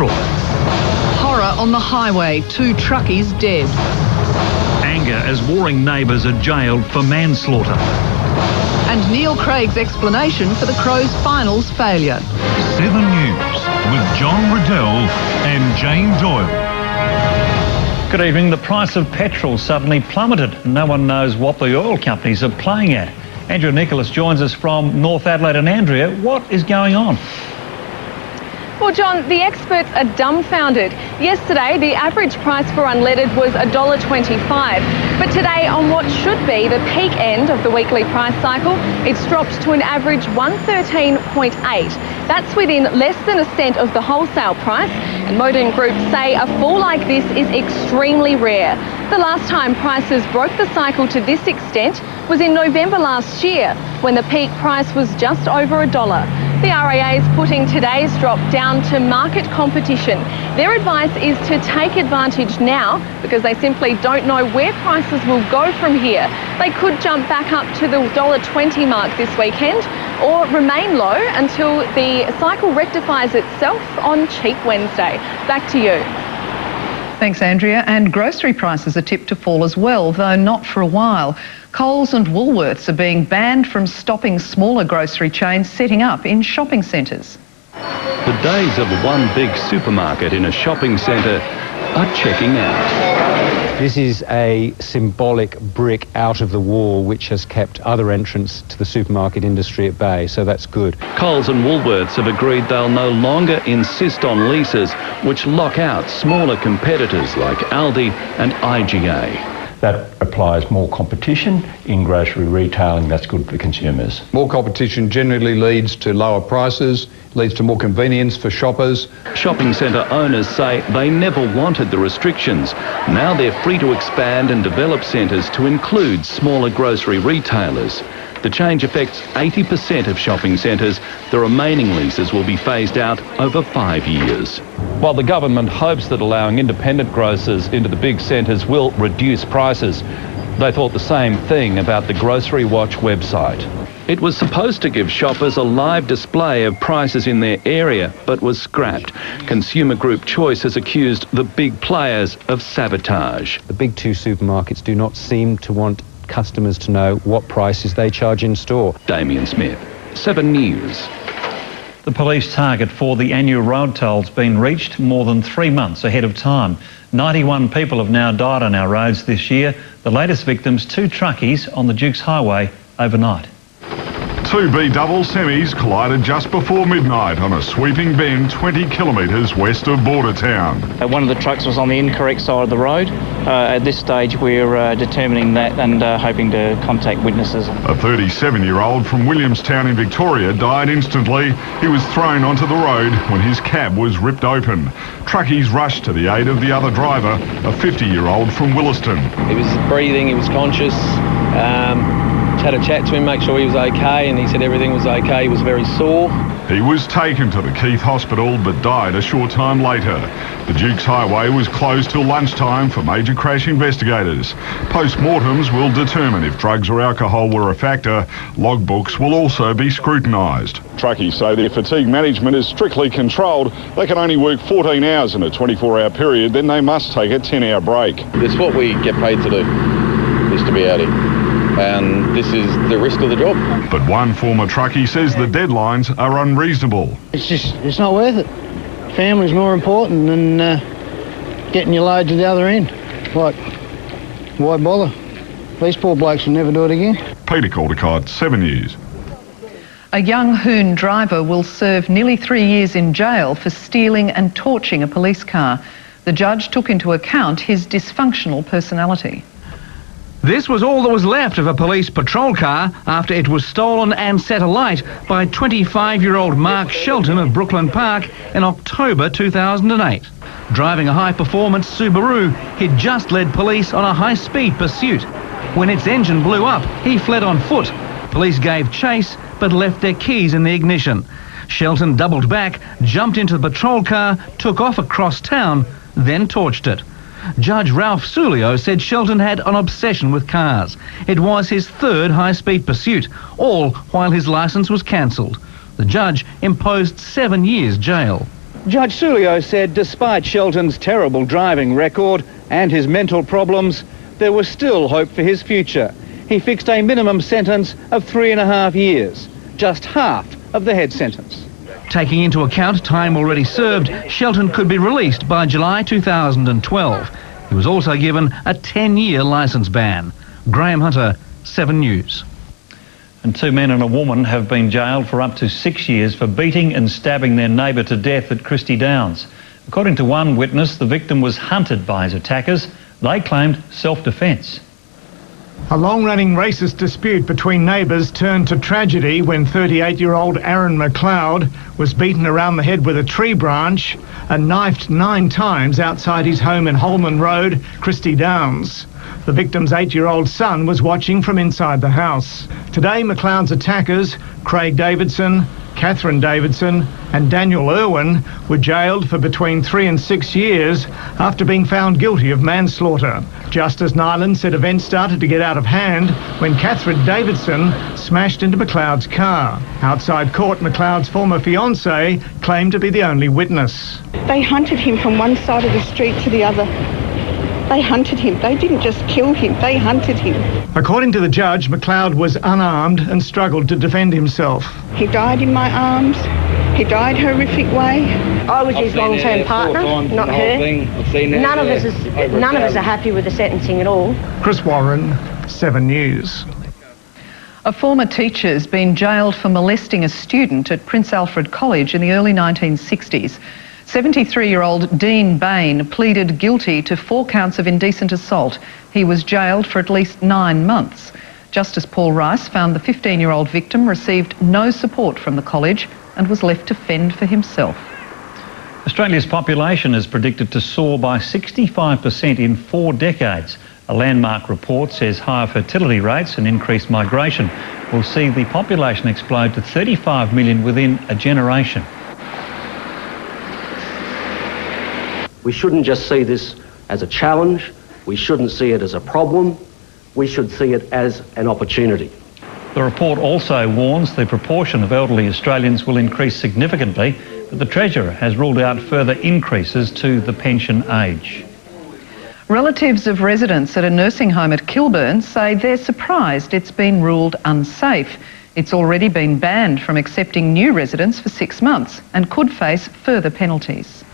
petrol. Horror on the highway, 2 truckies dead. Anger as warring neighbours are jailed for manslaughter. And Neil Craig's explanation for the Crows' finals failure. 7 News with John Riddell and Jane Doyle. Good evening. The price of petrol suddenly plummeted. No one knows what the oil companies are playing at. Andrea Nicholas joins us from North Adelaide. And Andrea, what is going on? Well, John, the experts are dumbfounded. Yesterday, the average price for unleaded was $1.25. But today, on what should be the peak end of the weekly price cycle, it's dropped to an average $1.13.8. That's within less than a cent of the wholesale price. And Modern Group say a fall like this is extremely rare. The last time prices broke the cycle to this extent was in November last year, when the peak price was just over $1. The RAA is putting today's drop down to market competition. Their advice is to take advantage now because they simply don't know where prices will go from here. They could jump back up to the $1.20 mark this weekend or remain low until the cycle rectifies itself on Cheap Wednesday. Back to you. Thanks, Andrea. And grocery prices are tipped to fall as well, though not for a while. Coles and Woolworths are being banned from stopping smaller grocery chains setting up in shopping centres. The days of one big supermarket in a shopping centre are checking out. This is a symbolic brick out of the wall which has kept other entrants to the supermarket industry at bay, so that's good. Coles and Woolworths have agreed they'll no longer insist on leases which lock out smaller competitors like Aldi and IGA. That applies more competition in grocery retailing. That's good for consumers. More competition generally leads to lower prices, leads to more convenience for shoppers. Shopping centre owners say they never wanted the restrictions. Now they're free to expand and develop centres to include smaller grocery retailers. The change affects 80% of shopping centres. The remaining leases will be phased out over 5 years. While the government hopes that allowing independent grocers into the big centres will reduce prices, they thought the same thing about the Grocery Watch website. It was supposed to give shoppers a live display of prices in their area, but was scrapped. Consumer Group Choice has accused the big players of sabotage. The big 2 supermarkets do not seem to want customers to know what prices they charge in store. Damien Smith, 7 News. The police target for the annual road toll's been reached more than 3 months ahead of time. 91 people have now died on our roads this year. The latest victims, 2 truckies on the Dukes Highway overnight. 2 B-double semis collided just before midnight on a sweeping bend 20 kilometres west of Bordertown. One of the trucks was on the incorrect side of the road. At this stage we're determining that and hoping to contact witnesses. A 37-year-old from Williamstown in Victoria died instantly. He was thrown onto the road when his cab was ripped open. Truckies rushed to the aid of the other driver, a 50-year-old from Williston. He was breathing, he was conscious. Had a chat to him, make sure he was okay, and he said everything was okay. He was very sore. He was taken to the Keith Hospital but died a short time later. The Dukes Highway was closed till lunchtime for major crash investigators. Post-mortems will determine if drugs or alcohol were a factor. Logbooks will also be scrutinised. Truckies say their fatigue management is strictly controlled. They can only work 14 hours in a 24-hour period, then they must take a 10-hour break. It's what we get paid to do, is to be out here. And this is the risk of the job. But one former truckie says the deadlines are unreasonable. It's not worth it. Family's more important than getting your load to the other end. Like, why bother? These poor blokes will never do it again. Peter Caldecott, 7 News. A young Hoon driver will serve nearly 3 years in jail for stealing and torching a police car. The judge took into account his dysfunctional personality. This was all that was left of a police patrol car after it was stolen and set alight by 25-year-old Mark Shelton of Brooklyn Park in October 2008. Driving a high-performance Subaru, he'd just led police on a high-speed pursuit. When its engine blew up, he fled on foot. Police gave chase but left their keys in the ignition. Shelton doubled back, jumped into the patrol car, took off across town, then torched it. Judge Ralph Sulio said Shelton had an obsession with cars. It was his 3rd high-speed pursuit, all while his licence was cancelled. The judge imposed 7 years jail. Judge Sulio said despite Shelton's terrible driving record and his mental problems, there was still hope for his future. He fixed a minimum sentence of 3.5 years, just half of the head sentence. Taking into account time already served, Shelton could be released by July 2012. He was also given a 10-year licence ban. Graham Hunter, 7 News. And 2 men and a woman have been jailed for up to 6 years for beating and stabbing their neighbour to death at Christie Downs. According to one witness, the victim was hunted by his attackers. They claimed self-defence. A long-running racist dispute between neighbours turned to tragedy when 38-year-old Aaron McLeod was beaten around the head with a tree branch and knifed 9 times outside his home in Holman Road, Christie Downs. The victim's 8-year-old son was watching from inside the house. Today, McLeod's attackers, Craig Davidson, Catherine Davidson and Daniel Irwin, were jailed for between 3 and 6 years after being found guilty of manslaughter. Justice Nyland said events started to get out of hand when Catherine Davidson smashed into McLeod's car. Outside court, McLeod's former fiancée claimed to be the only witness. They hunted him from one side of the street to the other. They hunted him. They didn't just kill him, they hunted him. According to the judge, McLeod was unarmed and struggled to defend himself. He died in my arms. He died a horrific way. I was his long-term partner, not her. None of us are happy with the sentencing at all. Chris Warren, 7 News. A former teacher has been jailed for molesting a student at Prince Alfred College in the early 1960s. 73-year-old Dean Bain pleaded guilty to 4 counts of indecent assault. He was jailed for at least 9 months. Justice Paul Rice found the 15-year-old victim received no support from the college and was left to fend for himself. Australia's population is predicted to soar by 65% in 4 decades. A landmark report says higher fertility rates and increased migration will see the population explode to 35 million within a generation. We shouldn't just see this as a challenge, we shouldn't see it as a problem, we should see it as an opportunity. The report also warns the proportion of elderly Australians will increase significantly, but the Treasurer has ruled out further increases to the pension age. Relatives of residents at a nursing home at Kilburn say they're surprised it's been ruled unsafe. It's already been banned from accepting new residents for 6 months and could face further penalties.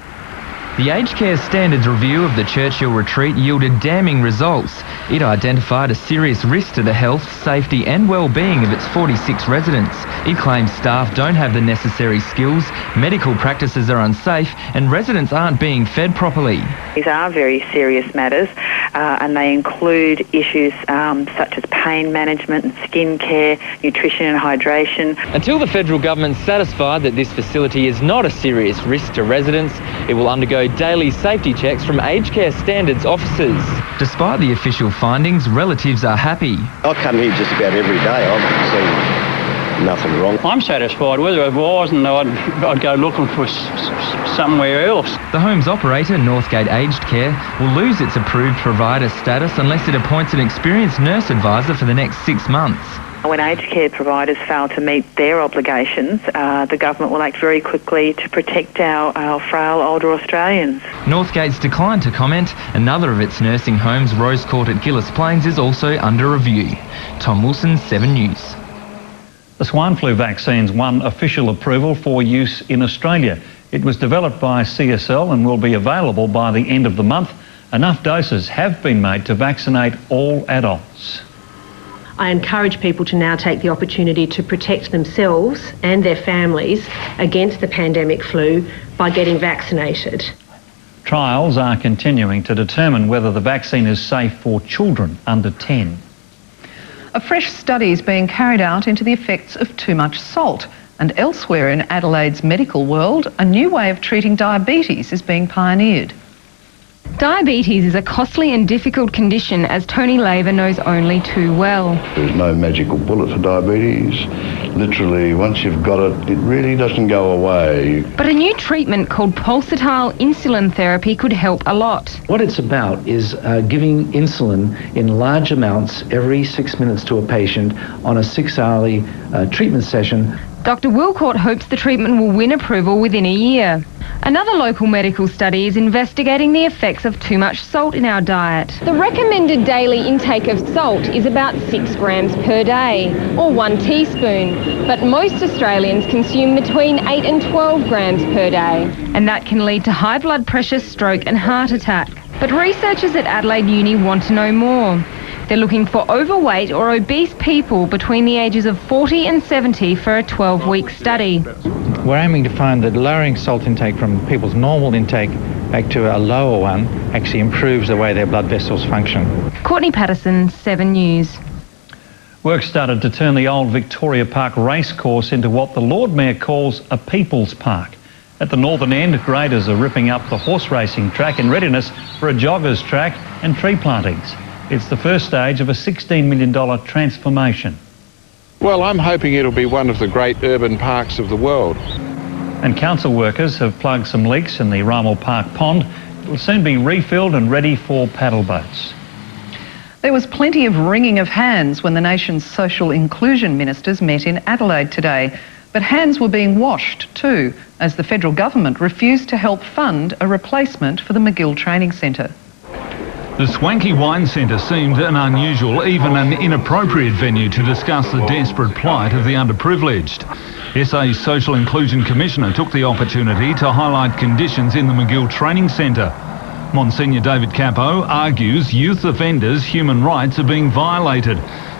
The aged care standards review of the Churchill retreat yielded damning results. It identified a serious risk to the health, safety and well-being of its 46 residents. It claims staff don't have the necessary skills, medical practices are unsafe and residents aren't being fed properly. These are very serious matters and they include issues such as pain management and skin care, nutrition and hydration. Until the federal government's satisfied that this facility is not a serious risk to residents, it will undergo daily safety checks from aged care standards officers. Despite the official findings, relatives are happy. I come here just about every day. I've seen nothing wrong. I'm satisfied with it. If I wasn't, I'd go looking for somewhere else. The home's operator, Northgate Aged Care, will lose its approved provider status unless it appoints an experienced nurse advisor for the next 6 months. When aged care providers fail to meet their obligations, the government will act very quickly to protect our frail older Australians. Northgate's declined to comment. Another of its nursing homes, Rose Court at Gillis Plains, is also under review. Tom Wilson, 7 News. The swine flu vaccine's won official approval for use in Australia. It was developed by CSL and will be available by the end of the month. Enough doses have been made to vaccinate all adults. I encourage people to now take the opportunity to protect themselves and their families against the pandemic flu by getting vaccinated. Trials are continuing to determine whether the vaccine is safe for children under 10. A fresh study is being carried out into the effects of too much salt. And elsewhere in Adelaide's medical world, a new way of treating diabetes is being pioneered. Diabetes is a costly and difficult condition, as Tony Laver knows only too well. There's no magical bullet for diabetes. Literally, once you've got it, it really doesn't go away. But a new treatment called pulsatile insulin therapy could help a lot. What it's about is giving insulin in large amounts every 6 minutes to a patient on a 6-hourly treatment session. Dr. Wilcourt hopes the treatment will win approval within a year. Another local medical study is investigating the effects of too much salt in our diet. The recommended daily intake of salt is about 6 grams per day, or 1 teaspoon, but most Australians consume between 8 and 12 grams per day. And that can lead to high blood pressure, stroke and heart attack. But researchers at Adelaide Uni want to know more. They're looking for overweight or obese people between the ages of 40 and 70 for a 12-week study. We're aiming to find that lowering salt intake from people's normal intake back to a lower one actually improves the way their blood vessels function. Courtney Patterson, 7 News. Work started to turn the old Victoria Park racecourse into what the Lord Mayor calls a people's park. At the northern end, graders are ripping up the horse racing track in readiness for a joggers track and tree plantings. It's the first stage of a $16 million transformation. Well, I'm hoping it'll be one of the great urban parks of the world. And council workers have plugged some leaks in the Riddell Park pond. It will soon be refilled and ready for paddle boats. There was plenty of wringing of hands when the nation's social inclusion ministers met in Adelaide today. But hands were being washed too, as the federal government refused to help fund a replacement for the McGill Training Centre. The Swanky Wine Centre seemed an unusual, even an inappropriate venue to discuss the desperate plight of the underprivileged. SA's Social Inclusion Commissioner took the opportunity to highlight conditions in the McGill Training Centre. Monsignor David Capo argues youth offenders' human rights are being violated.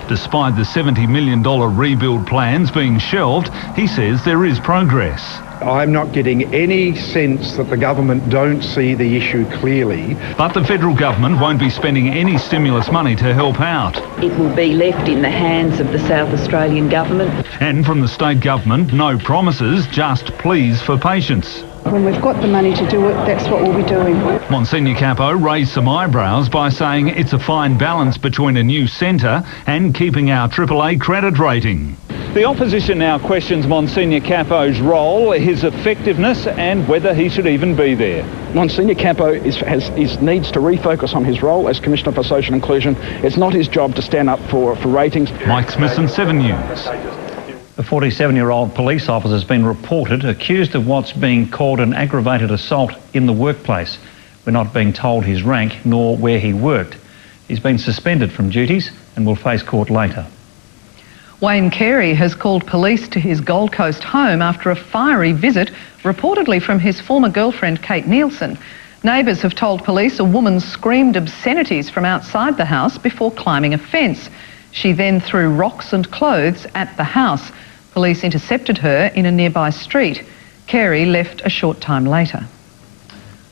Despite the $70 million rebuild plans being shelved, he says there is progress. I'm not getting any sense that the government don't see the issue clearly. But the federal government won't be spending any stimulus money to help out. It will be left in the hands of the South Australian government. And from the state government, no promises, just pleas for patience. When we've got the money to do it, that's what we'll be doing. Monsignor Capo raised some eyebrows by saying it's a fine balance between a new centre and keeping our AAA credit rating. The opposition now questions Monsignor Capo's role, his effectiveness and whether he should even be there. Monsignor Capo needs to refocus on his role as Commissioner for Social Inclusion. It's not his job to stand up for ratings. Mike Smithson, 7 News. A 47-year-old police officer has been reported accused of what's being called an aggravated assault in the workplace. We're not being told his rank nor where he worked. He's been suspended from duties and will face court later. Wayne Carey has called police to his Gold Coast home after a fiery visit, reportedly from his former girlfriend Kate Nielsen. Neighbours have told police a woman screamed obscenities from outside the house before climbing a fence. She then threw rocks and clothes at the house. Police intercepted her in a nearby street. Carey left a short time later.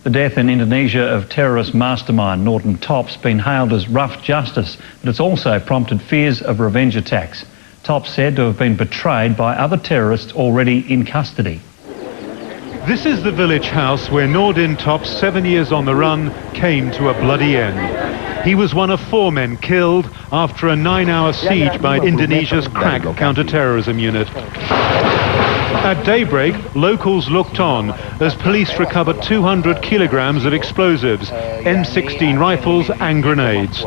The death in Indonesia of terrorist mastermind Norton Top's been hailed as rough justice, but it's also prompted fears of revenge attacks. Top said to have been betrayed by other terrorists already in custody. This is the village house where Nordin Top's 7 years on the run came to a bloody end. He was one of 4 men killed after a 9-hour siege by Indonesia's crack counter-terrorism unit. At daybreak, locals looked on as police recovered 200 kilograms of explosives, M16 rifles and grenades.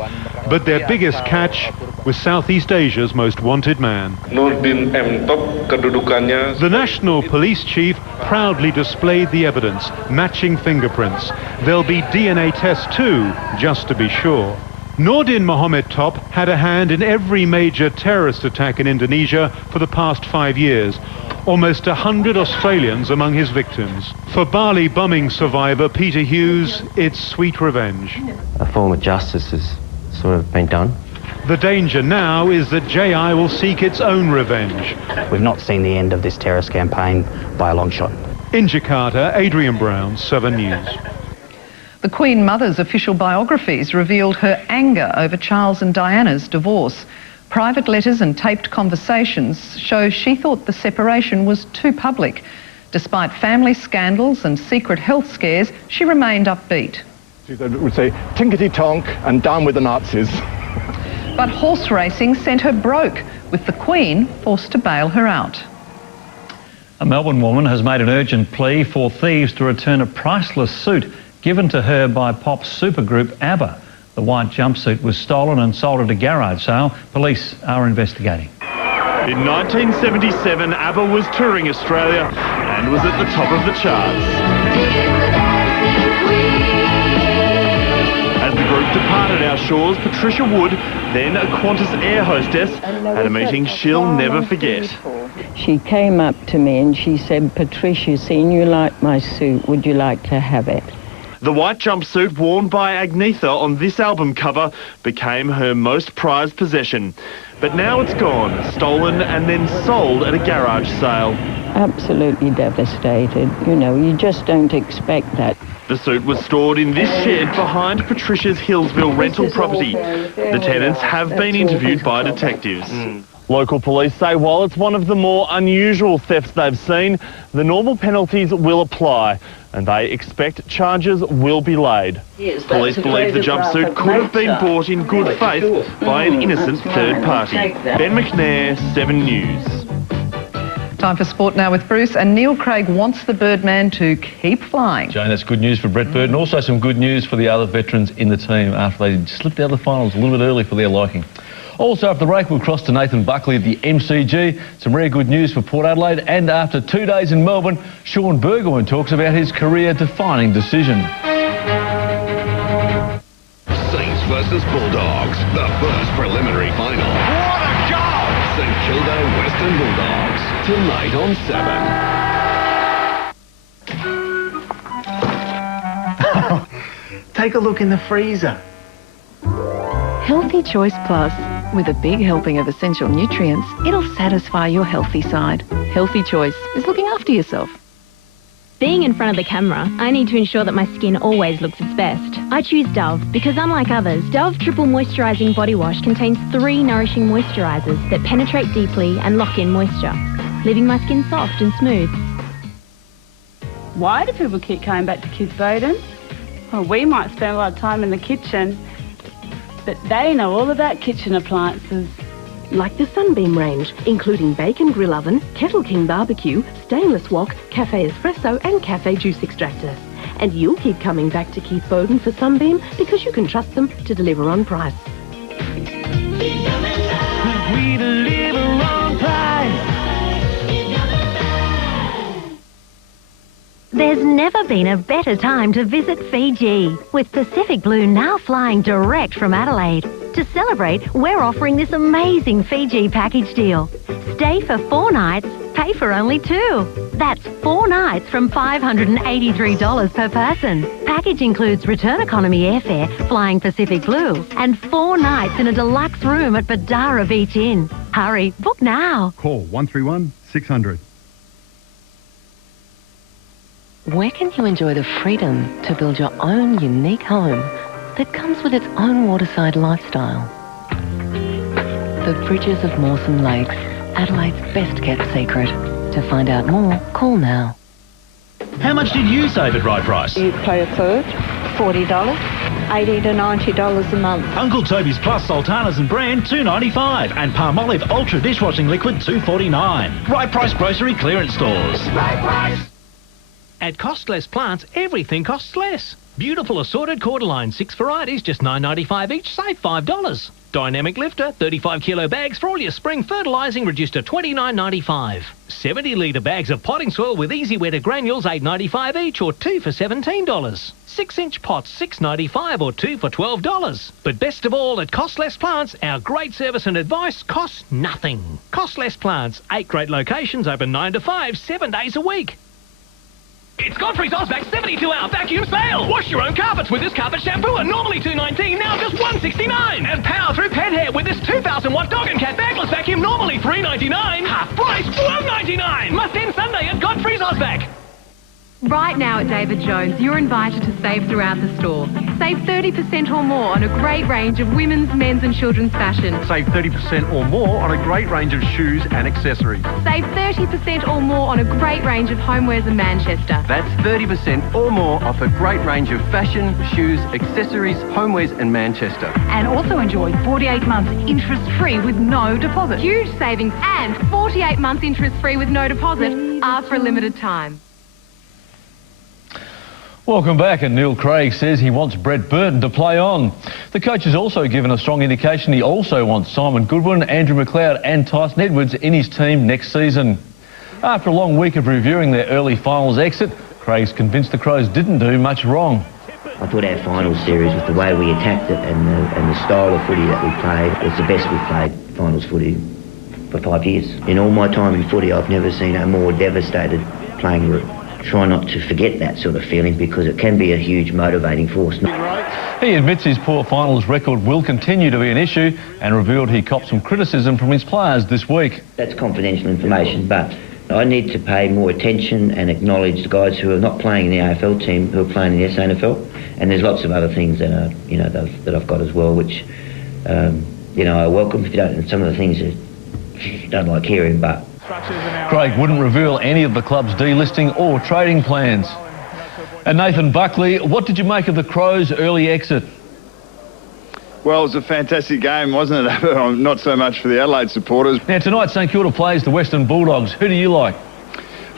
But their biggest catch was Southeast Asia's most wanted man. Nurdin M. Top, kedudukannya. The National Police Chief proudly displayed the evidence, matching fingerprints. There'll be DNA tests too, just to be sure. Nordin Mohammed Top had a hand in every major terrorist attack in Indonesia for the past 5 years. Almost 100 Australians among his victims. For Bali bombing survivor Peter Hughes, it's sweet revenge. A form of justice has sort of been done. The danger now is that JI will seek its own revenge. We've not seen the end of this terrorist campaign by a long shot. In Jakarta, Adrian Brown, 7 News. The Queen Mother's official biographies revealed her anger over Charles and Diana's divorce. Private letters and taped conversations show she thought the separation was too public. Despite family scandals and secret health scares, she remained upbeat. She would say, tinkety-tonk and down with the Nazis. But horse racing sent her broke, with the Queen forced to bail her out. A Melbourne woman has made an urgent plea for thieves to return a priceless suit given to her by pop supergroup ABBA. The white jumpsuit was stolen and sold at a garage sale. Police are investigating. In 1977, ABBA was touring Australia and was at the top of the charts. Shore's Patricia Wood, then a Qantas air hostess, at a meeting she'll never forget. She came up to me and she said, "Patricia, seeing you like my suit, would you like to have it?" The white jumpsuit worn by Agnetha on this album cover became her most prized possession. But now it's gone, stolen and then sold at a garage sale. Absolutely devastated. You know, you just don't expect that. The suit was stored in this shed behind Patricia's Hillsville rental property. The tenants have been interviewed by detectives. Local police say while it's one of the more unusual thefts they've seen, the normal penalties will apply and they expect charges will be laid. Police believe the jumpsuit could have been bought in good faith by an innocent third party. Ben McNair, 7 News. Time for sport now with Bruce, and Neil Craig wants the Birdman to keep flying. Jane, that's good news for Brett Bird and also some good news for the other veterans in the team after they slipped out of the finals a little bit early for their liking. Also, after the break, we'll cross to Nathan Buckley at the MCG. Some rare good news for Port Adelaide. And after 2 days in Melbourne, Sean Burgoyne talks about his career-defining decision. Saints versus Bulldogs, the first preliminary final. What a goal! St Kilda Western Bulldogs, tonight on 7. Take a look in the freezer. Healthy Choice Plus. With a big helping of essential nutrients, it'll satisfy your healthy side. Healthy Choice is looking after yourself. Being in front of the camera, I need to ensure that my skin always looks its best. I choose Dove because unlike others, Dove Triple Moisturising Body Wash contains 3 nourishing moisturisers that penetrate deeply and lock in moisture, leaving my skin soft and smooth. Why do people keep coming back to Kids Bowden? Well, we might spend a lot of time in the kitchen, but they know all about kitchen appliances. Like the Sunbeam range, including bacon grill oven, Kettle King barbecue, stainless wok, cafe espresso and cafe juice extractor. And you'll keep coming back to Keith Bowden for Sunbeam because you can trust them to deliver on price. We deliver on price. There's never been a better time to visit Fiji, with Pacific Blue now flying direct from Adelaide. To celebrate, we're offering this amazing Fiji package deal. Stay for 4 nights, pay for only 2. That's 4 nights from $583 per person. Package includes return economy airfare, flying Pacific Blue, and 4 nights in a deluxe room at Badara Beach Inn. Hurry, book now. Call 131 600. Where can you enjoy the freedom to build your own unique home that comes with its own waterside lifestyle? The Bridges of Mawson Lakes, Adelaide's best-kept secret. To find out more, call now. How much did you save at Right Price? You pay a third, $40, $80 to $90 a month. Uncle Toby's Plus Sultanas and Brand, $2.95, and Palmolive Ultra Dishwashing Liquid, $2.49. Right Price grocery clearance stores. Right Price! At Cost Less Plants, everything costs less. Beautiful assorted cordyline, 6 varieties, just $9.95 each, save $5. Dynamic lifter, 35-kilo bags for all your spring fertilising, reduced to $29.95. 70-litre bags of potting soil with easy wetter granules, $8.95 each, or 2 for $17. 6-inch pots, $6.95 or 2 for $12. But best of all, at Cost Less Plants, our great service and advice costs nothing. Cost Less Plants, 8 great locations, open 9 to 5, 7 days a week. It's Godfrey's Ozvac 72-hour vacuum sale. Wash your own carpets with this carpet shampoo, and normally $2.19, now just $1.69. And power through pet hair with this 2,000-watt dog and cat bagless vacuum, normally $3.99. Half price, $12.99. Must end Sunday at Godfrey's Ozvac. Right now at David Jones, you're invited to save throughout the store. Save 30% or more on a great range of women's, men's and children's fashion. Save 30% or more on a great range of shoes and accessories. Save 30% or more on a great range of homewares in Manchester. That's 30% or more off a great range of fashion, shoes, accessories, homewares and Manchester. And also enjoy 48 months interest-free with no deposit. Huge savings, and 48 months interest-free with no deposit are for a limited time. Welcome back, and Neil Craig says he wants Brett Burton to play on. The coach has also given a strong indication he also wants Simon Goodwin, Andrew McLeod and Tyson Edwards in his team next season. After a long week of reviewing their early finals exit, Craig's convinced the Crows didn't do much wrong. I thought our final series, with the way we attacked it and the style of footy that we played, was the best we've played finals footy for 5 years. In all my time in footy, I've never seen a more devastated playing group. Try not to forget that sort of feeling, because it can be a huge motivating force. He admits his poor finals record will continue to be an issue and revealed he copped some criticism from his players this week. That's confidential information, but I need to pay more attention and acknowledge the guys who are not playing in the AFL team, who are playing in the SANFL. And there's lots of other things that are, that I've got as well, which, I welcome. If you don't, and some of the things that you don't like hearing, but Craig wouldn't reveal any of the club's delisting or trading plans. And Nathan Buckley, what did you make of the Crows' early exit? Well, it was a fantastic game, wasn't it? Not so much for the Adelaide supporters. Now, tonight St Kilda plays the Western Bulldogs. Who do you like?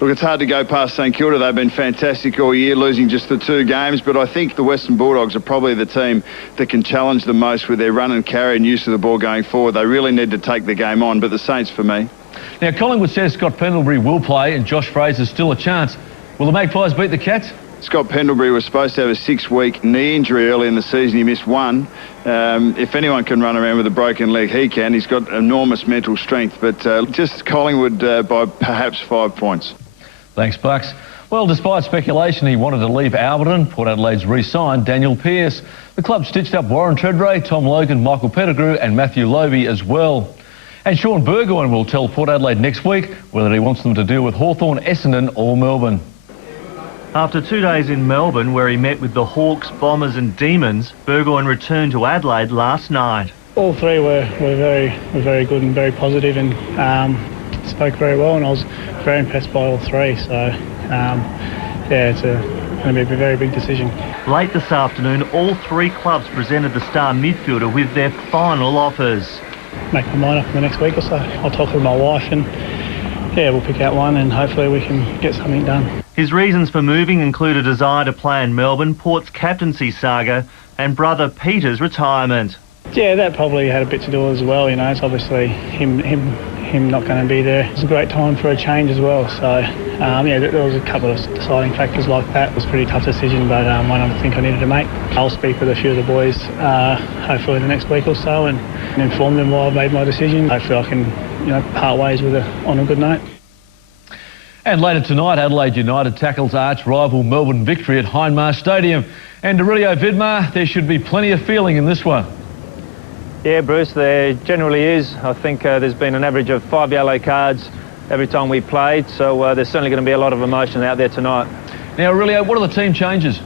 Look, it's hard to go past St Kilda. They've been fantastic all year, losing just the 2 games, but I think the Western Bulldogs are probably the team that can challenge the most with their run and carry and use of the ball going forward. They really need to take the game on, but the Saints for me. Now, Collingwood says Scott Pendlebury will play and Josh Fraser's still a chance. Will the Magpies beat the Cats? Scott Pendlebury was supposed to have a 6-week knee injury early in the season. He missed 1. If anyone can run around with a broken leg, he can. He's got enormous mental strength, but just Collingwood by perhaps 5 points. Thanks, Bucks. Well, despite speculation he wanted to leave Alberton, Port Adelaide's re-signed Daniel Pearce. The club stitched up Warren Treadray, Tom Logan, Michael Pettigrew and Matthew Lobey as well. And Sean Burgoyne will tell Port Adelaide next week whether he wants them to deal with Hawthorn, Essendon or Melbourne. After 2 days in Melbourne, where he met with the Hawks, Bombers and Demons, Burgoyne returned to Adelaide last night. All 3 were very good and very positive, and spoke very well, and I was very impressed by all 3. So, it's going to be a very big decision. Late this afternoon, all 3 clubs presented the star midfielder with their final offers. Make my mind up in the next week or so. I'll talk with my wife and we'll pick out one and hopefully we can get something done. His reasons for moving include a desire to play in Melbourne, Port's captaincy saga and brother Peter's retirement. Yeah, that probably had a bit to do with it as well, it's obviously him not going to be there. It's a great time for a change as well, so there was a couple of deciding factors like that. It was a pretty tough decision, but one I think I needed to make. I'll speak with a few of the boys hopefully in the next week or so and inform them why I made my decision. Hopefully I can part ways with on a good note. And later tonight, Adelaide United tackles arch rival Melbourne Victory at Hindmarsh Stadium. And Aurelio Vidmar, there should be plenty of feeling in this one. Yeah, Bruce, there generally is. I think there's been an average of 5 yellow cards every time we played, so there's certainly going to be a lot of emotion out there tonight. Now, Aurelio, what are the team changes?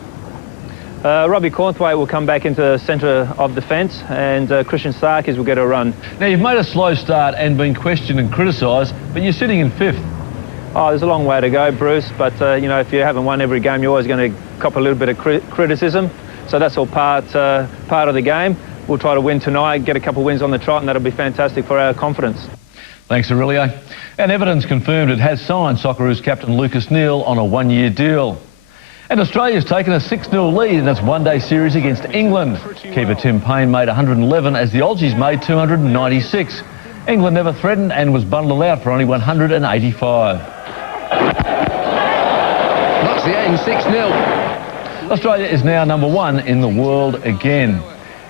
Robbie Cornthwaite will come back into the centre of defence, and Christian Sarkis will get a run. Now, you've made a slow start and been questioned and criticised, but you're sitting in 5th. Oh, there's a long way to go, Bruce, but, if you haven't won every game, you're always going to cop a little bit of criticism, so that's all part of the game. We'll try to win tonight, get a couple of wins on the trot, and that'll be fantastic for our confidence. Thanks, Aurelio. And Everton's confirmed it has signed Socceroos captain Lucas Neal on a 1-year deal. And Australia's taken a 6-0 lead in its one-day series against England. Keeper Tim Payne made 111 as the Aussies made 296. England never threatened and was bundled out for only 185. That's the end, 6-0. Australia is now #1 in the world again.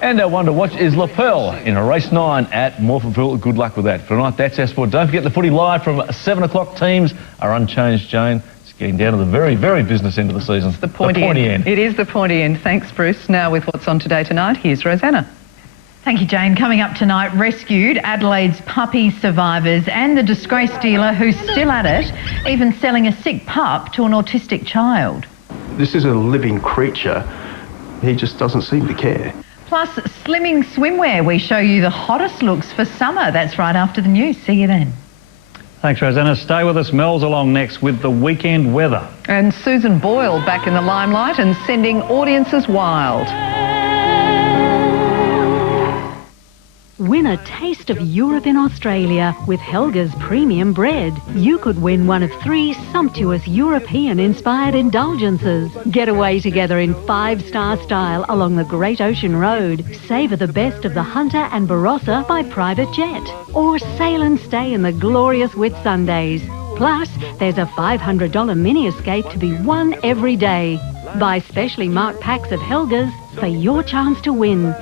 And our one to watch is Lapel in a race 9 at Morphettville. Good luck with that. For tonight, that's our sport. Don't forget the footy live from 7 o'clock. Teams are unchanged, Jane. It's getting down to the very, very business end of the season. It's the pointy end. It is the pointy end. Thanks, Bruce. Now with what's on Today Tonight, here's Rosanna. Thank you, Jane. Coming up tonight, rescued Adelaide's puppy survivors and the disgraced dealer who's still at it, even selling a sick pup to an autistic child. This is a living creature. He just doesn't seem to care. Plus, slimming swimwear. We show you the hottest looks for summer. That's right after the news. See you then. Thanks, Rosanna. Stay with us. Mel's along next with the weekend weather. And Susan Boyle back in the limelight and sending audiences wild. Win a taste of Europe in Australia with Helga's premium bread. You could win one of 3 sumptuous European-inspired indulgences. Get away together in 5-star style along the Great Ocean Road. Savour the best of the Hunter and Barossa by private jet. Or sail and stay in the glorious Whitsundays. Plus, there's a $500 mini escape to be won every day. Buy specially marked packs of Helgas for your chance to win.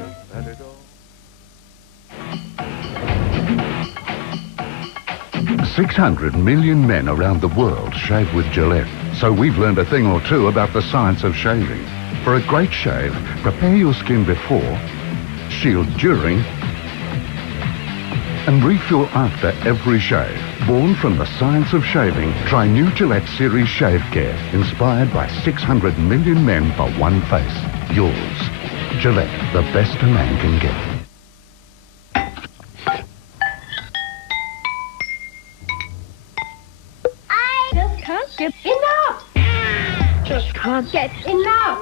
$600 million men around the world shave with Gillette. So we've learned a thing or two about the science of shaving. For a great shave, prepare your skin before, shield during, and refuel after every shave. Born from the science of shaving, try new Gillette Series Shave Care, inspired by 600 million men for one face. Yours. Gillette, the best a man can get. Get enough! Just can't get enough!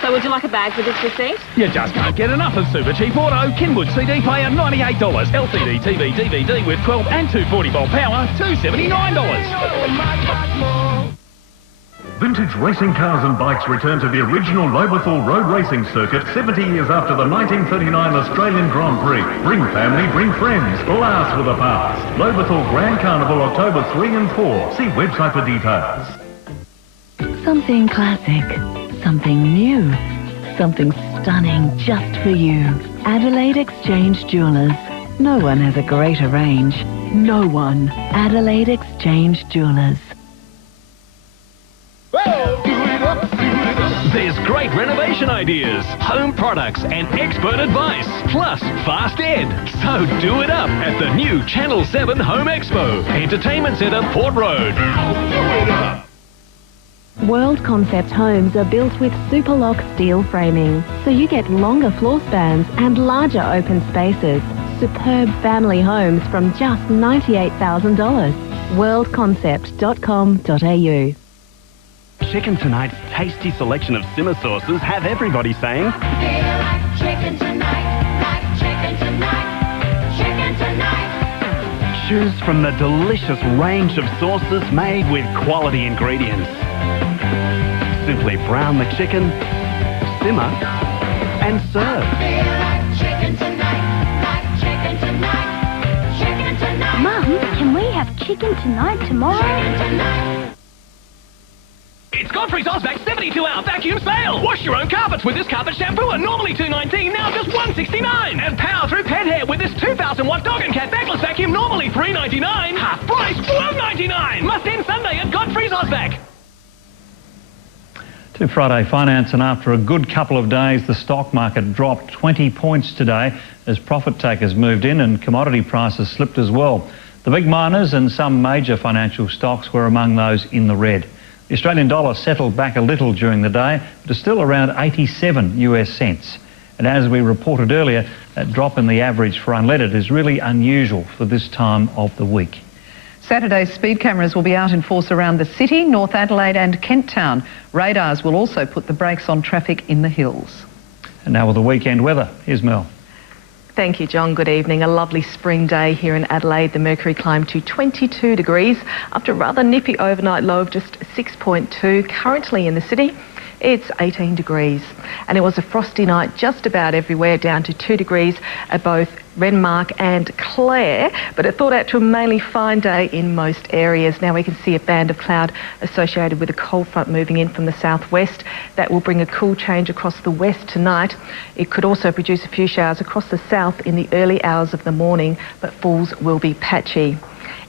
So would you like a bag with this receipt? You just can't get enough of Super Cheap Auto. Kenwood CD player, $98. LCD TV DVD with 12 and 240-volt power, $279. Vintage racing cars and bikes return to the original Lobethal road racing circuit 70 years after the 1939 Australian Grand Prix. Bring family, bring friends, blast with the past. Lobethal Grand Carnival, October 3 and 4. See website for details. Something classic, something new, something stunning just for you. Adelaide Exchange Jewellers. No one has a greater range. No one. Adelaide Exchange Jewellers. There's great renovation ideas, home products and expert advice, plus fast ed. So do it up at the new Channel 7 Home Expo, Entertainment Centre, Port Road. Do it up. World Concept homes are built with Superlock steel framing, so you get longer floor spans and larger open spaces. Superb family homes from just $98,000. worldconcept.com.au. Chicken Tonight's tasty selection of simmer sauces have everybody saying, Like chicken tonight, like chicken tonight, chicken tonight. choose from the delicious range of sauces made with quality ingredients. Simply brown the chicken, simmer, and serve. Like chicken tonight, like chicken tonight, chicken tonight. Mum, can we have chicken tonight tomorrow? Chicken tonight. It's Godfrey's Ozvac 72-hour vacuum sale. Wash your own carpets with this carpet shampoo at normally $2.19, now just $1.69. And power through pet hair with this 2,000-watt dog and cat backless vacuum, normally $3.99. Half price, $12.99. Must end Sunday at Godfrey's Ozvac. To Friday finance, and after a good couple of days, the stock market dropped 20 points today as profit takers moved in and commodity prices slipped as well. The big miners and some major financial stocks were among those in the red. The Australian dollar settled back a little during the day, but is still around 87 US cents. And as we reported earlier, that drop in the average for unleaded is really unusual for this time of the week. Saturday's speed cameras will be out in force around the city, North Adelaide and Kent Town. Radars will also put the brakes on traffic in the hills. And now with the weekend weather, here's Mel. Thank you, John. Good evening. A lovely spring day here in Adelaide. The mercury climbed to 22 degrees after a rather nippy overnight low of just 6.2. Currently in the city, it's 18 degrees. And it was a frosty night just about everywhere, down to 2 degrees at both Renmark and Clare, but it thought out to a mainly fine day in most areas. Now we can see a band of cloud associated with a cold front moving in from the southwest. That will bring a cool change across the west tonight. It could also produce a few showers across the south in the early hours of the morning, but falls will be patchy.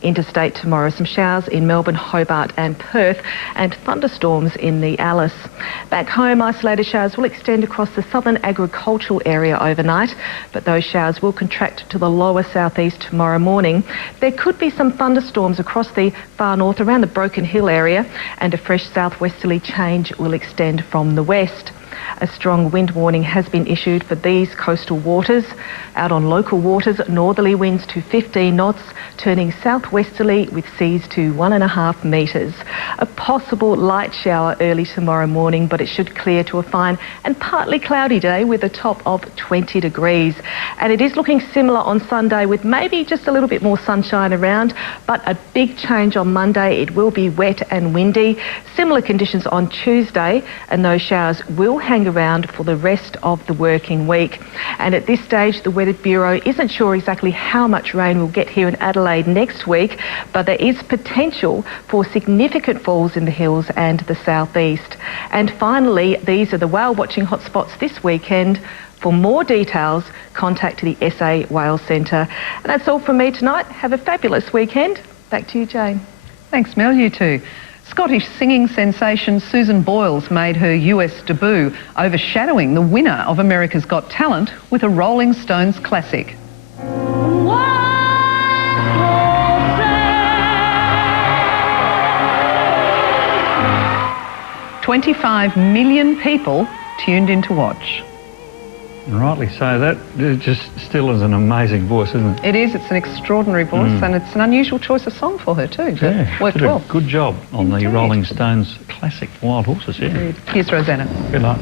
Interstate tomorrow, some showers in Melbourne, Hobart and Perth, and thunderstorms in the Alice. Back home, isolated showers will extend across the southern agricultural area overnight, but those showers will contract to the lower southeast tomorrow morning. There could be some thunderstorms across the far north around the Broken Hill area, and a fresh southwesterly change will extend from the west. A strong wind warning has been issued for these coastal waters. Out on local waters, northerly winds to 15 knots, turning southwesterly with seas to 1.5 metres. A possible light shower early tomorrow morning, but it should clear to a fine and partly cloudy day with a top of 20 degrees. And it is looking similar on Sunday with maybe just a little bit more sunshine around, but a big change on Monday. It will be wet and windy. Similar conditions on Tuesday, and those showers will hang sticking around for the rest of the working week. And at this stage, the Weather Bureau isn't sure exactly how much rain we'll get here in Adelaide next week, but there is potential for significant falls in the hills and the southeast. And finally, these are the whale watching hotspots this weekend. For more details, contact the SA Whale Centre. And that's all from me tonight. Have a fabulous weekend. Back to you, Jane. Thanks, Mel. You too. Scottish singing sensation Susan Boyles made her US debut, overshadowing the winner of America's Got Talent with a Rolling Stones classic. 25 million people tuned in to watch. And rightly so. That just still is an amazing voice, isn't it? It is. It's an extraordinary voice, and it's an unusual choice of song for her too. But worked well. Good job on the Rolling Stones classic Wild Horses. Yeah. Here's Rosanna. Good luck.